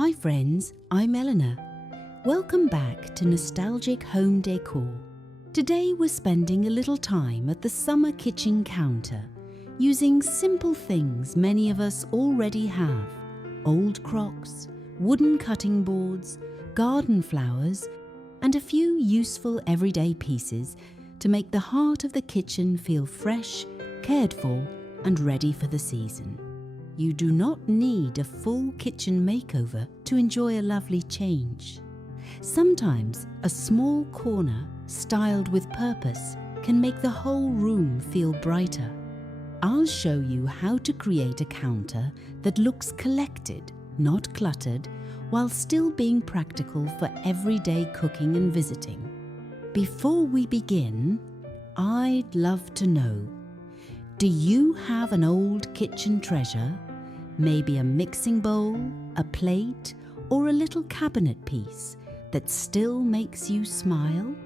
Hi friends, I'm Eleanor. Welcome back to Nostalgic Home Decor. Today we're spending a little time at the summer kitchen counter, using simple things many of us already have. Old crocks, wooden cutting boards, garden flowers, and a few useful everyday pieces to make the heart of the kitchen feel fresh, cared for, and ready for the season. You do not need a full kitchen makeover to enjoy a lovely change. Sometimes a small corner styled with purpose can make the whole room feel brighter. I'll show you how to create a counter that looks collected, not cluttered, while still being practical for everyday cooking and visiting. Before we begin, I'd love to know, do you have an old kitchen treasure? Maybe a mixing bowl, a plate, or a little cabinet piece that still makes you smile?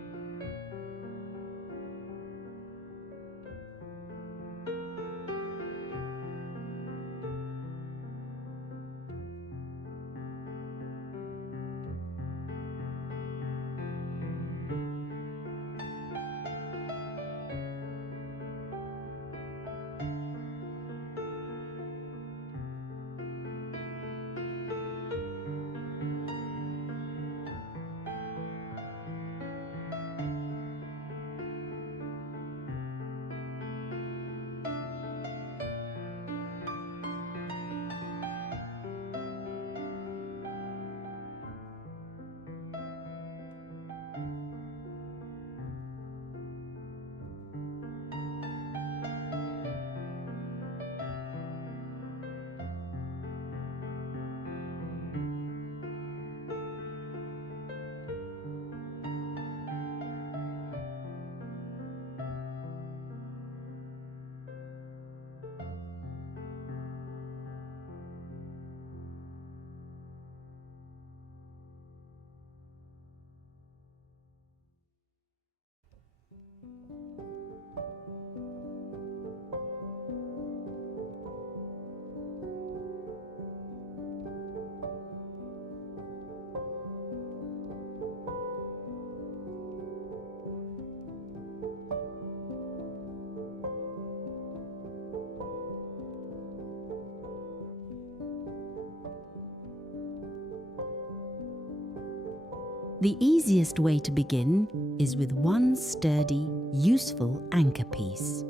The easiest way to begin is with one sturdy, useful anchor piece.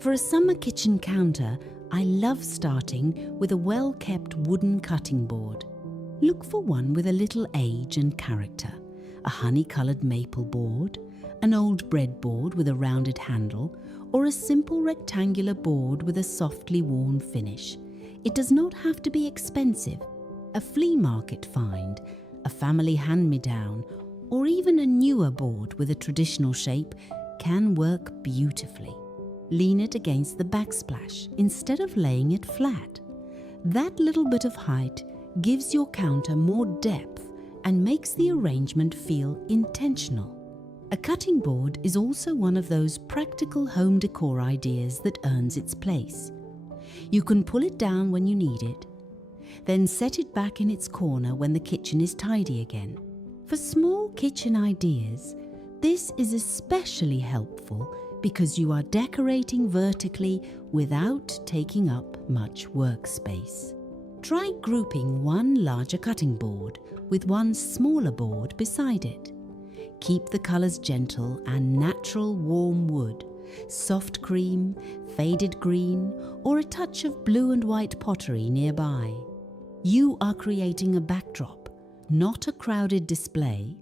For a summer kitchen counter, I love starting with a well-kept wooden cutting board. Look for one with a little age and character, a honey-coloured maple board, an old breadboard with a rounded handle, or a simple rectangular board with a softly worn finish. It does not have to be expensive. A flea market find, a family hand-me-down, or even a newer board with a traditional shape can work beautifully. Lean it against the backsplash instead of laying it flat. That little bit of height gives your counter more depth and makes the arrangement feel intentional. A cutting board is also one of those practical home decor ideas that earns its place. You can pull it down when you need it, then set it back in its corner when the kitchen is tidy again. For small kitchen ideas, this is especially helpful because you are decorating vertically without taking up much workspace. Try grouping one larger cutting board with one smaller board beside it. Keep the colours gentle and natural warm wood, soft cream, faded green, or a touch of blue and white pottery nearby. You are creating a backdrop, not a crowded display.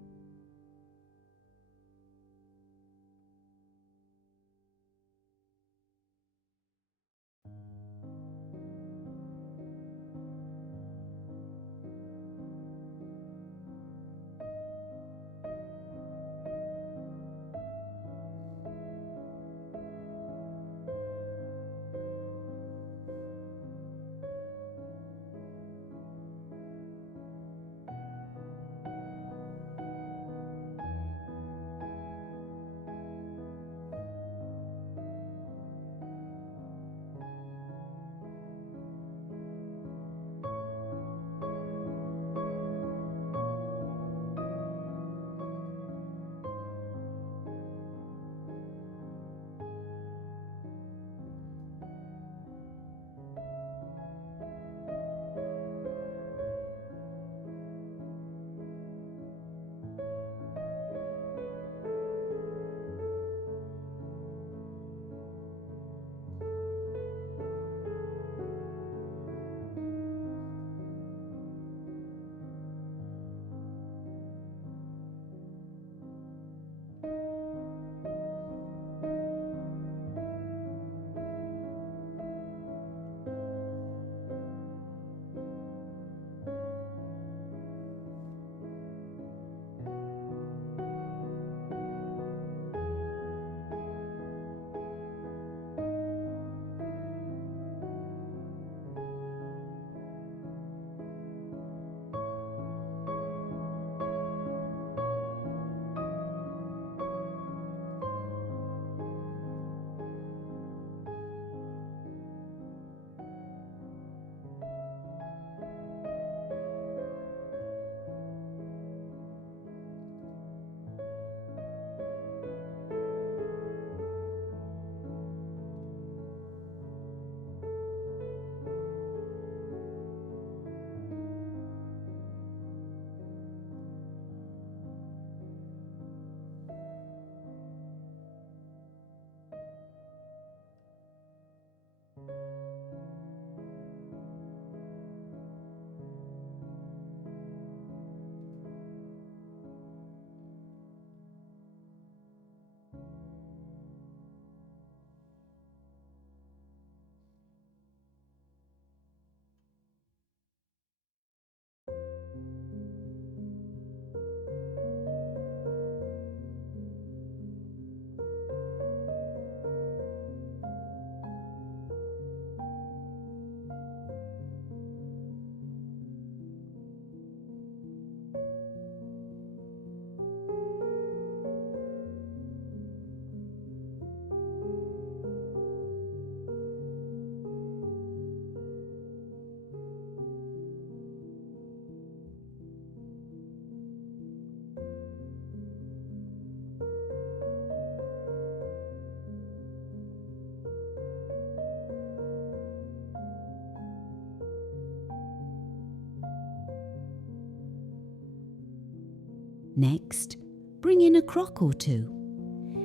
Next, bring in a crock or two.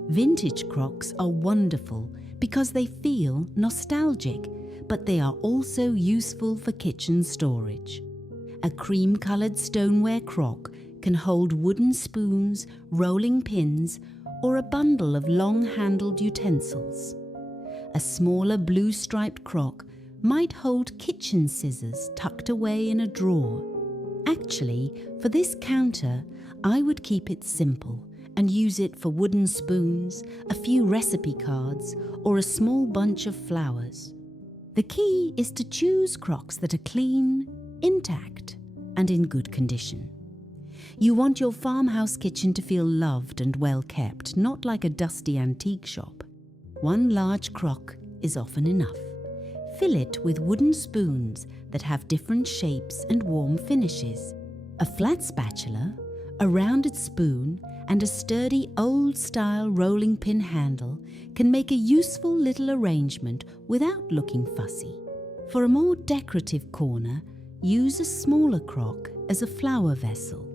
Vintage crocks are wonderful because they feel nostalgic, but they are also useful for kitchen storage. A cream-coloured stoneware crock can hold wooden spoons, rolling pins, or a bundle of long-handled utensils. A smaller blue-striped crock might hold kitchen scissors tucked away in a drawer. Actually, for this counter, I would keep it simple and use it for wooden spoons, a few recipe cards, or a small bunch of flowers. The key is to choose crocks that are clean, intact, and in good condition. You want your farmhouse kitchen to feel loved and well kept, not like a dusty antique shop. One large crock is often enough. Fill it with wooden spoons that have different shapes and warm finishes. A flat spatula, a rounded spoon, and a sturdy old-style rolling pin handle can make a useful little arrangement without looking fussy. For a more decorative corner, use a smaller crock as a flower vessel.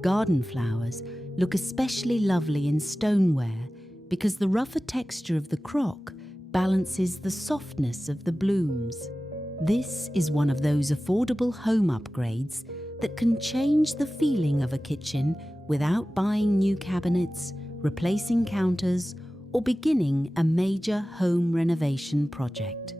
Garden flowers look especially lovely in stoneware because the rougher texture of the crock balances the softness of the blooms. This is one of those affordable home upgrades that can change the feeling of a kitchen without buying new cabinets, replacing counters, or beginning a major home renovation project.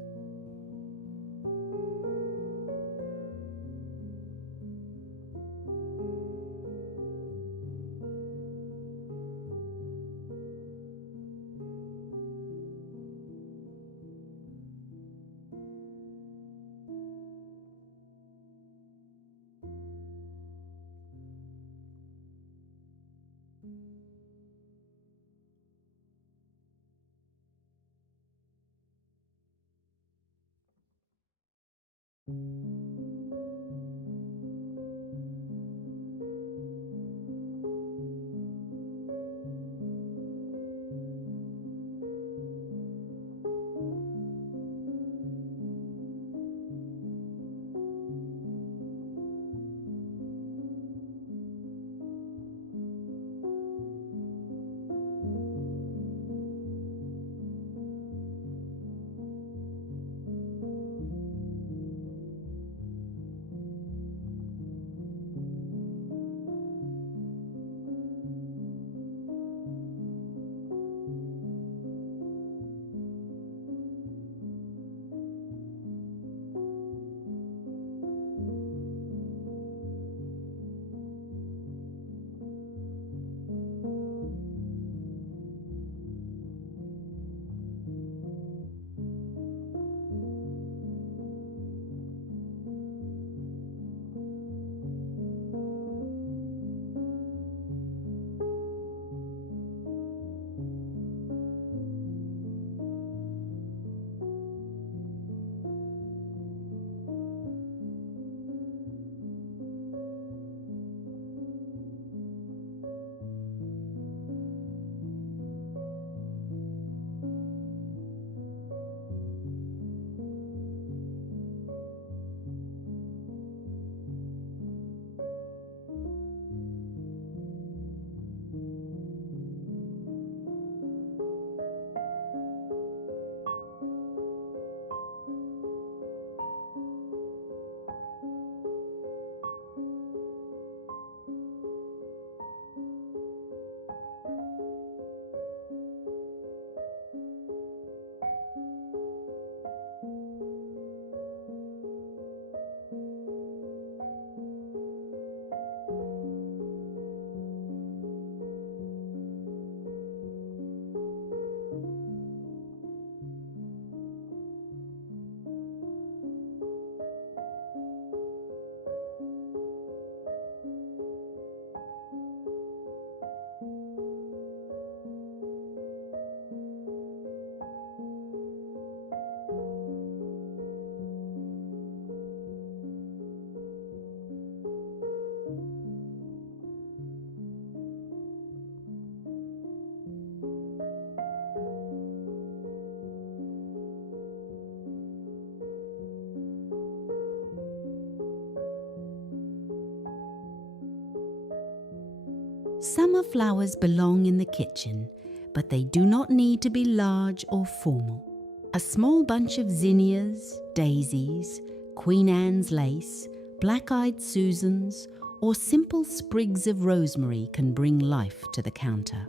Summer flowers belong in the kitchen, but they do not need to be large or formal. A small bunch of zinnias, daisies, Queen Anne's lace, black-eyed Susans, or simple sprigs of rosemary can bring life to the counter.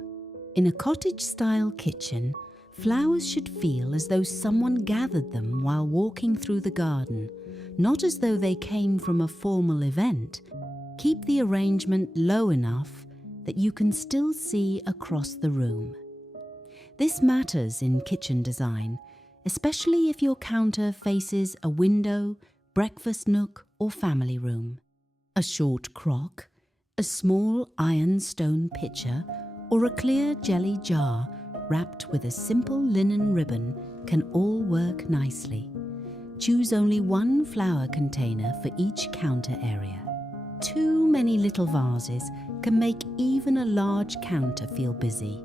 In a cottage-style kitchen, flowers should feel as though someone gathered them while walking through the garden, not as though they came from a formal event. Keep the arrangement low enough that you can still see across the room. This matters in kitchen design, especially if your counter faces a window, breakfast nook, or family room. A short crock, a small ironstone pitcher, or a clear jelly jar wrapped with a simple linen ribbon can all work nicely. Choose only one flower container for each counter area. Too many little vases can make even a large counter feel busy.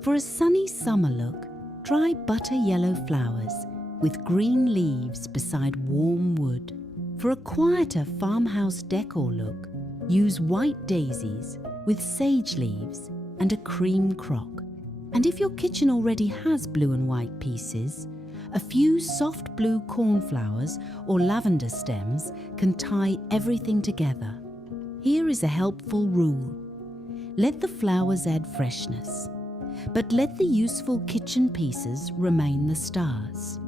For a sunny summer look, try butter yellow flowers with green leaves beside warm wood. For a quieter farmhouse decor look, use white daisies with sage leaves and a cream crock. And if your kitchen already has blue and white pieces, a few soft blue cornflowers or lavender stems can tie everything together. Here is a helpful rule. Let the flowers add freshness, but let the useful kitchen pieces remain the stars.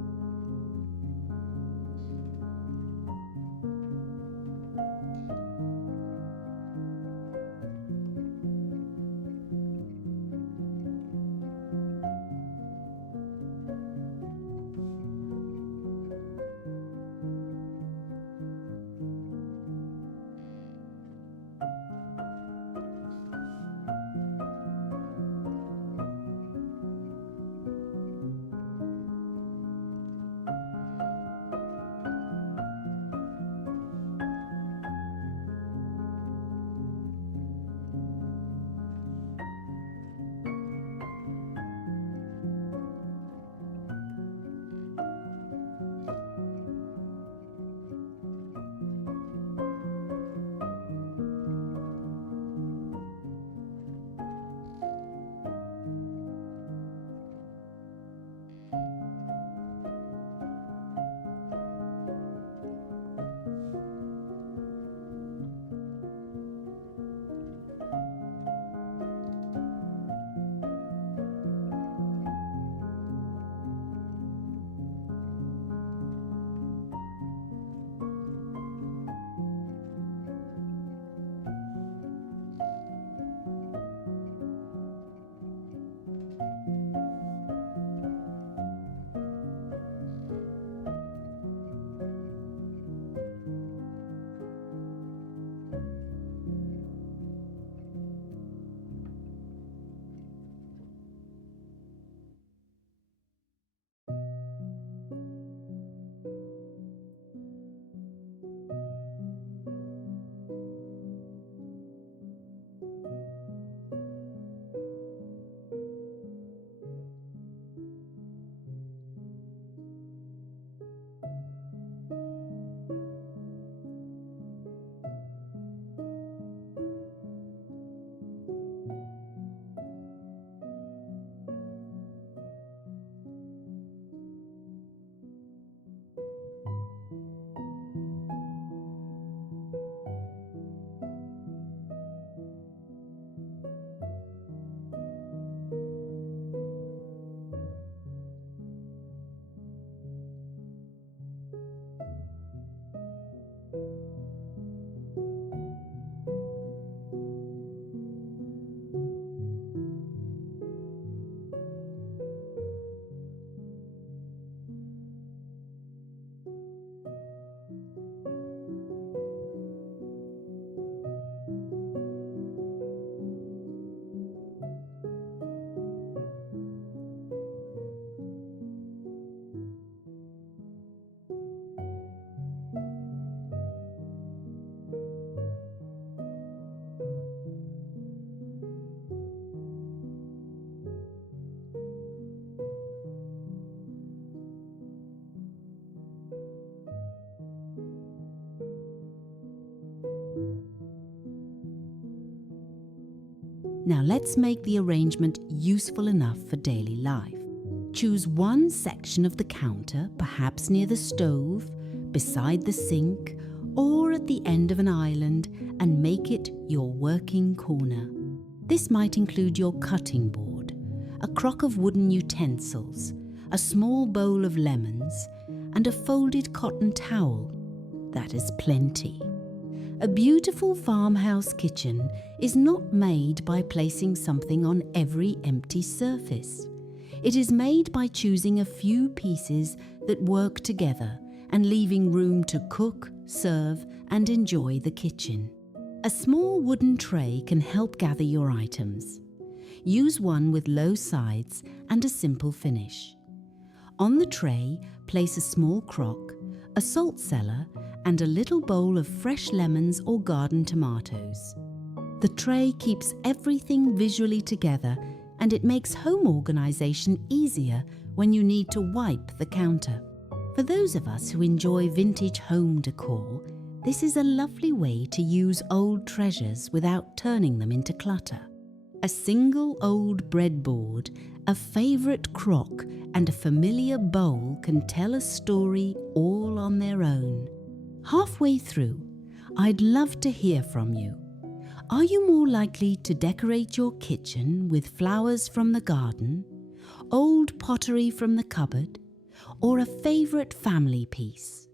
Now let's make the arrangement useful enough for daily life. Choose one section of the counter, perhaps near the stove, beside the sink, or at the end of an island, and make it your working corner. This might include your cutting board, a crock of wooden utensils, a small bowl of lemons, and a folded cotton towel. That is plenty. A beautiful farmhouse kitchen is not made by placing something on every empty surface. It is made by choosing a few pieces that work together and leaving room to cook, serve, and enjoy the kitchen. A small wooden tray can help gather your items. Use one with low sides and a simple finish. On the tray, place a small crock, a salt cellar, and a little bowl of fresh lemons or garden tomatoes. The tray keeps everything visually together, and it makes home organization easier when you need to wipe the counter. For those of us who enjoy vintage home decor, this is a lovely way to use old treasures without turning them into clutter. A single old breadboard, a favorite crock, and a familiar bowl can tell a story all on their own. Halfway through, I'd love to hear from you. Are you more likely to decorate your kitchen with flowers from the garden, old pottery from the cupboard, or a favorite family piece?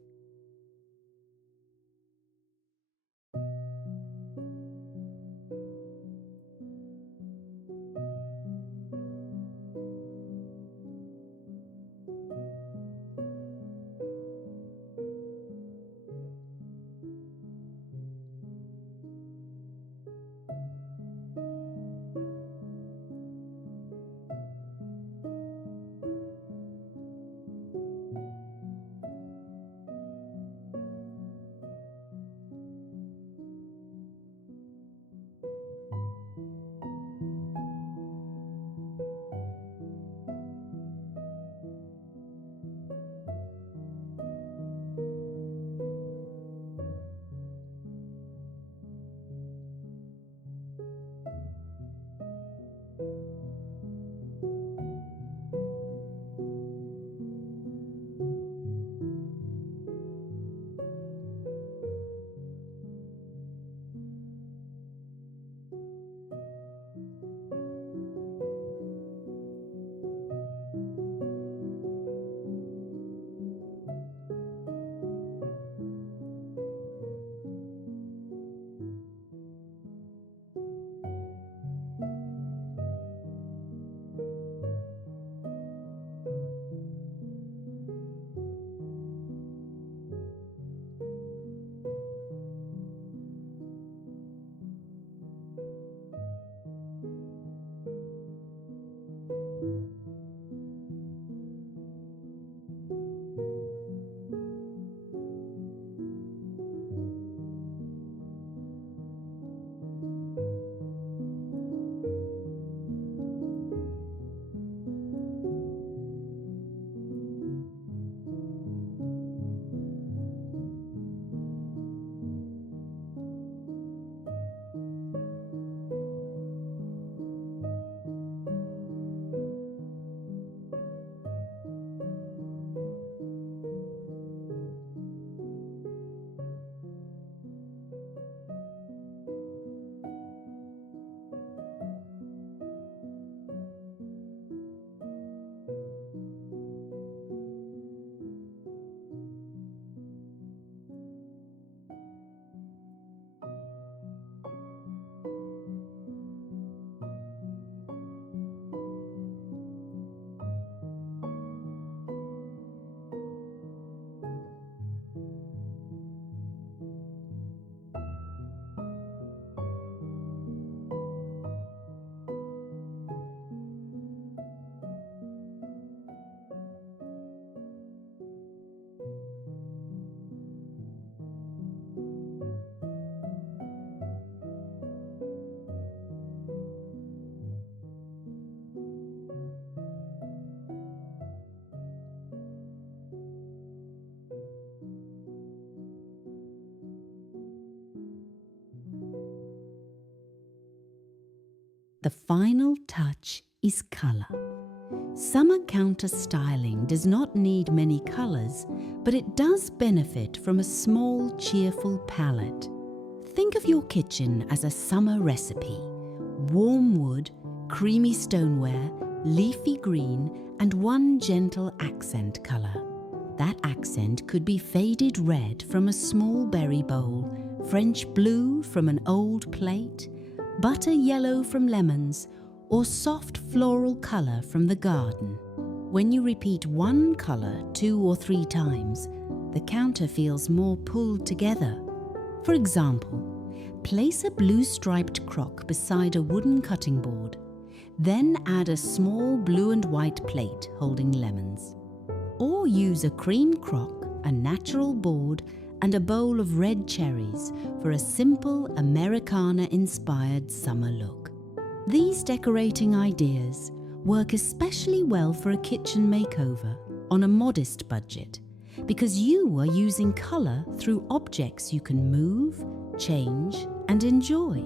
The final touch is colour. Summer counter styling does not need many colours, but it does benefit from a small, cheerful palette. Think of your kitchen as a summer recipe. Warm wood, creamy stoneware, leafy green, and one gentle accent colour. That accent could be faded red from a small berry bowl, French blue from an old plate, butter yellow from lemons, or soft floral colour from the garden. When you repeat one colour 2 or 3 times, the counter feels more pulled together. For example, place a blue striped crock beside a wooden cutting board. Then add a small blue and white plate holding lemons. Or use a cream crock, a natural board, and a bowl of red cherries for a simple Americana-inspired summer look. These decorating ideas work especially well for a kitchen makeover on a modest budget because you are using colour through objects you can move, change, and enjoy.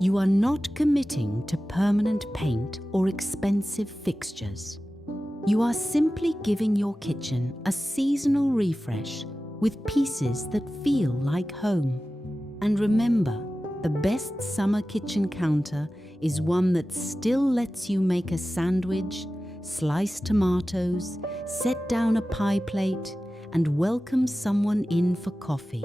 You are not committing to permanent paint or expensive fixtures. You are simply giving your kitchen a seasonal refresh with pieces that feel like home. And remember, the best summer kitchen counter is one that still lets you make a sandwich, slice tomatoes, set down a pie plate, and welcome someone in for coffee.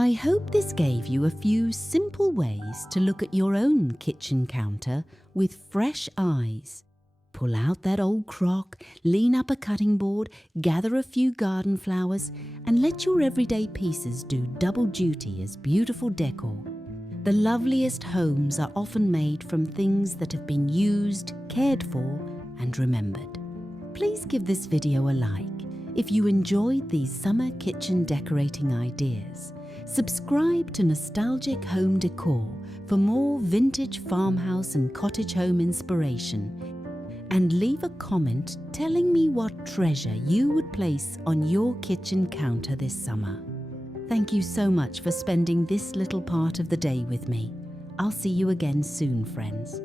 I hope this gave you a few simple ways to look at your own kitchen counter with fresh eyes. Pull out that old crock, lean up a cutting board, gather a few garden flowers, and let your everyday pieces do double duty as beautiful decor. The loveliest homes are often made from things that have been used, cared for, and remembered. Please give this video a like if you enjoyed these summer kitchen decorating ideas. Subscribe to Nostalgic Home Decor for more vintage farmhouse and cottage home inspiration. And leave a comment telling me what treasure you would place on your kitchen counter this summer. Thank you so much for spending this little part of the day with me. I'll see you again soon, friends.